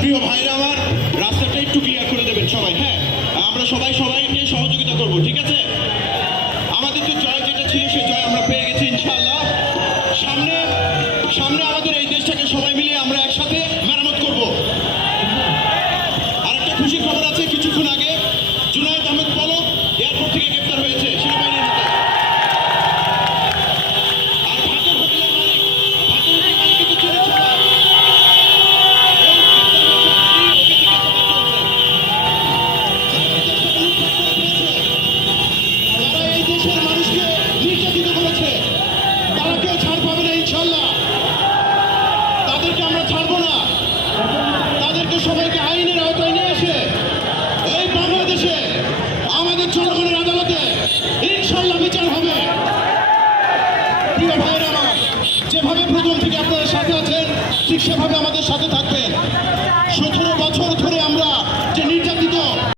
প্রিয় ভাইরা আমার, রাস্তাটা একটু ক্লিয়ার করে দেবেন সবাই। হ্যাঁ, আমরা সবাইকে সহযোগিতা করব, ঠিক আছে? আমাদের তো জয় যেটা ছিল সে জয় আমরা পেয়ে গেছি ইনশাআল্লাহ। সামনে সামনে আমাদের এই দেশটাকে সবাই মিলে আমরা একসাথে মেরামত করব। আর একটা খুশির খবর আছে, কিছুক্ষণ আগে জুনায়েদ আহমেদ পলক এয়ারপোর্ট থেকে গ্রেপ্তার হয়েছে সেনাবাহিনীর হাতে। আর ভাতের হোটেলের মালিক কিন্তু চলে সবাই। সবাইকে আইনের আওতায় নিয়ে এসে এই বাংলাদেশে আমাদের জনগণের আদালতে ইনশাল্লাহ বিচার হবে। প্রিয় ভাইরা আমার, যেভাবে প্রথম থেকে আপনারা সাথে আছেন ঠিক সেভাবে আমাদের সাথে থাকবেন। 17 বছর